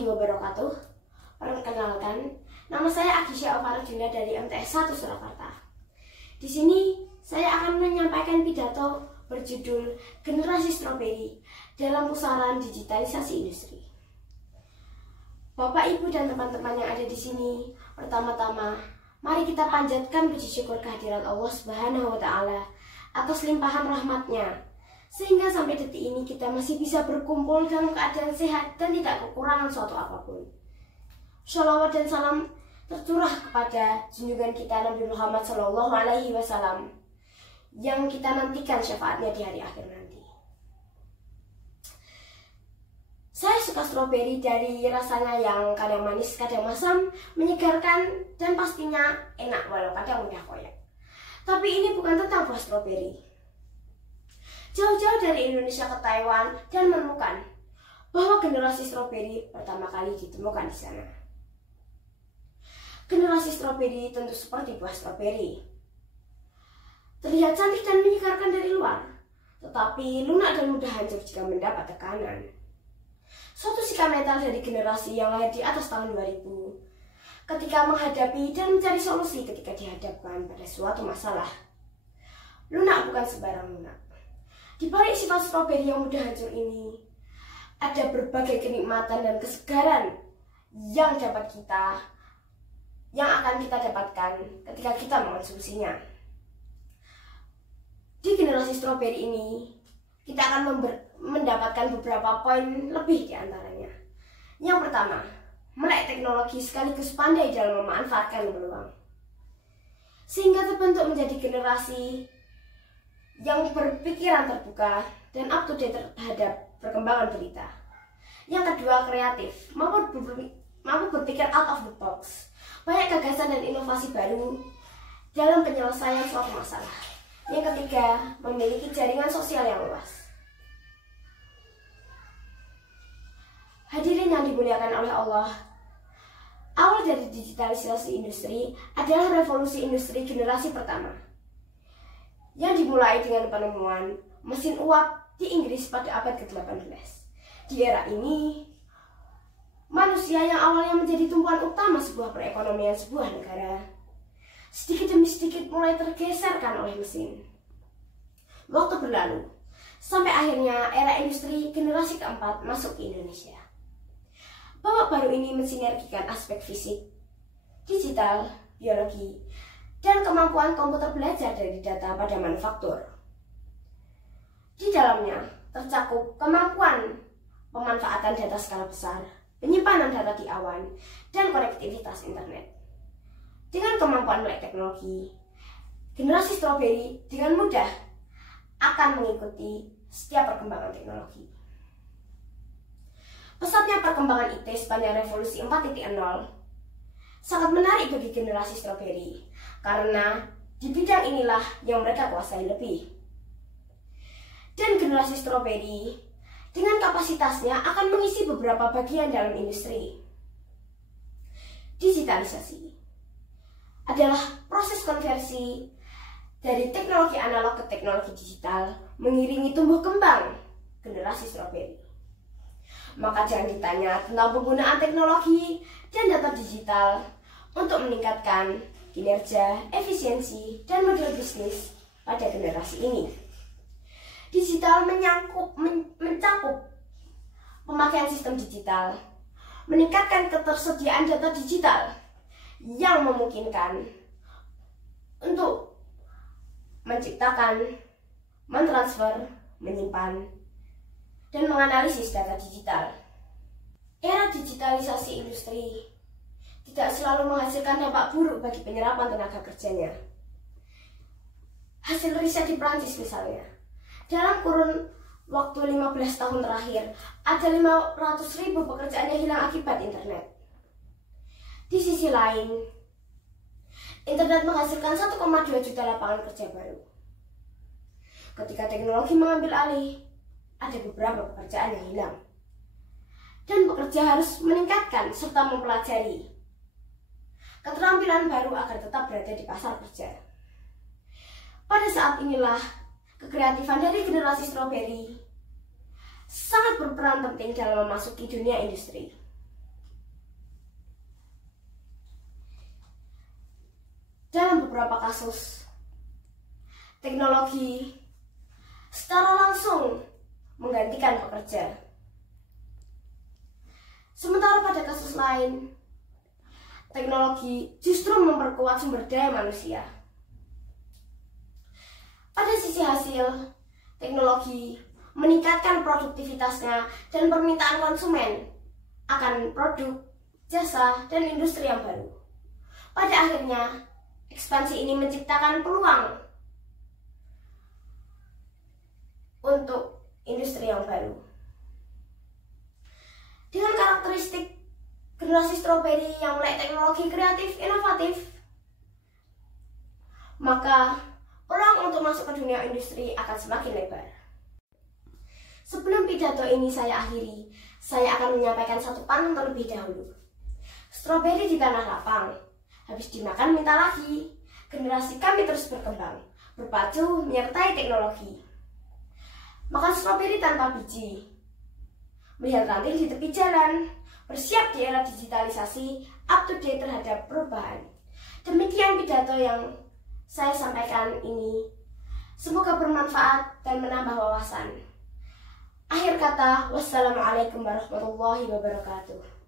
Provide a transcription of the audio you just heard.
warahmatullahi wabarakatuh. Perkenalkan, nama saya Agisha Ovarudina dari MTS 1 Surakarta. Di sini saya akan menyampaikan pidato berjudul Generasi Stroberi dalam Pusaran Digitalisasi Industri. Bapak, Ibu, dan teman-teman yang ada di sini, pertama-tama mari kita panjatkan puji syukur kehadiran Allah Subhanahu wa Ta'ala atas limpahan rahmat-Nya, sehingga sampai detik ini kita masih bisa berkumpul dalam keadaan sehat dan tidak kekurangan suatu apapun. Sholawat dan salam tercurah kepada junjungan kita Nabi Muhammad SAW yang kita nantikan syafaatnya di hari akhir nanti. Saya suka stroberi dari rasanya yang kadang manis, kadang masam, menyegarkan, dan pastinya enak walau kadang mudah koyak. Tapi ini bukan tentang buah stroberi. Jauh-jauh dari Indonesia ke Taiwan dan menemukan bahwa generasi stroberi pertama kali ditemukan di sana. Generasi stroberi tentu seperti buah stroberi. Terlihat cantik dan menyegarkan dari luar, tetapi lunak dan mudah hancur jika mendapat tekanan. Suatu sikap mental dari generasi yang lahir di atas tahun 2000 ketika menghadapi dan mencari solusi ketika dihadapkan pada suatu masalah. Lunak bukan sembarang lunak. Di balik sifat stroberi yang mudah hancur ini, ada berbagai kenikmatan dan kesegaran yang akan kita dapatkan ketika kita mengonsumsinya. Di generasi stroberi ini, kita akan mendapatkan beberapa poin lebih di antaranya. Yang pertama, melek teknologi sekaligus pandai dalam memanfaatkan peluang, sehingga terbentuk menjadi generasi yang berpikiran terbuka dan up to date terhadap perkembangan berita. Yang kedua, kreatif, mampu berpikir out of the box, banyak gagasan dan inovasi baru dalam penyelesaian suatu masalah. Yang ketiga, memiliki jaringan sosial yang luas. Hadirin yang dimuliakan oleh Allah, awal dari digitalisasi industri adalah revolusi industri generasi pertama yang dimulai dengan penemuan mesin uap di Inggris pada abad ke-18. Di era ini, manusia yang awalnya menjadi tumpuan utama sebuah perekonomian sebuah negara, sedikit demi sedikit mulai tergeserkan oleh mesin. Waktu berlalu, sampai akhirnya era industri generasi keempat masuk ke Indonesia. Babak baru ini mensinergikan aspek fisik, digital, biologi, dan kemampuan komputer belajar dari data pada manufaktur. Di dalamnya tercakup kemampuan pemanfaatan data skala besar, penyimpanan data di awan, dan konektivitas internet. Dengan kemampuan melek teknologi, generasi stroberi dengan mudah akan mengikuti setiap perkembangan teknologi. Pesatnya perkembangan IT sepanjang revolusi 4.0 sangat menarik bagi generasi stroberi, karena di bidang inilah yang mereka kuasai lebih. Dan generasi stroberi dengan kapasitasnya akan mengisi beberapa bagian dalam industri. Digitalisasi adalah proses konversi dari teknologi analog ke teknologi digital mengiringi tumbuh kembang generasi stroberi. Maka jangan ditanya tentang penggunaan teknologi dan data digital untuk meningkatkan kinerja, efisiensi, dan model bisnis pada generasi ini. Digital mencakup pemakaian sistem digital, meningkatkan ketersediaan data digital yang memungkinkan untuk menciptakan, mentransfer, menyimpan, dan menganalisis data digital. Era digitalisasi industri tidak selalu menghasilkan dampak buruk bagi penyerapan tenaga kerjanya. Hasil riset di Prancis misalnya, dalam kurun waktu 15 tahun terakhir, ada 500.000 pekerjaan yang hilang akibat internet. Di sisi lain, internet menghasilkan 1,2 juta lapangan kerja baru. Ketika teknologi mengambil alih, ada beberapa pekerjaan yang hilang. Dan pekerja harus meningkatkan serta mempelajari keterampilan baru agar tetap berada di pasar kerja. Pada saat inilah kekreatifan dari generasi stroberi sangat berperan penting dalam memasuki dunia industri. beberapa kasus, teknologi secara langsung menggantikan pekerja. Sementara pada kasus lain, teknologi justru memperkuat sumber daya manusia. Pada sisi hasil, teknologi meningkatkan produktivitasnya dan permintaan konsumen akan produk, jasa, dan industri yang baru. Pada akhirnya, ekspansi ini menciptakan peluang untuk industri yang baru. Dengan karakteristik generasi stroberi yang melek teknologi kreatif inovatif, maka peluang untuk masuk ke dunia industri akan semakin lebar. Sebelum pidato ini saya akhiri, saya akan menyampaikan satu pantun terlebih dahulu. Stroberi di tanah lapang, habis dimakan minta lagi. Generasi kami terus berkembang, berpacu menyertai teknologi. Makan stroberi tanpa biji, melihat ranting di tepi jalan, bersiap di era digitalisasi, up to date terhadap perubahan. Demikian pidato yang saya sampaikan ini. Semoga bermanfaat dan menambah wawasan. Akhir kata, wassalamualaikum warahmatullahi wabarakatuh.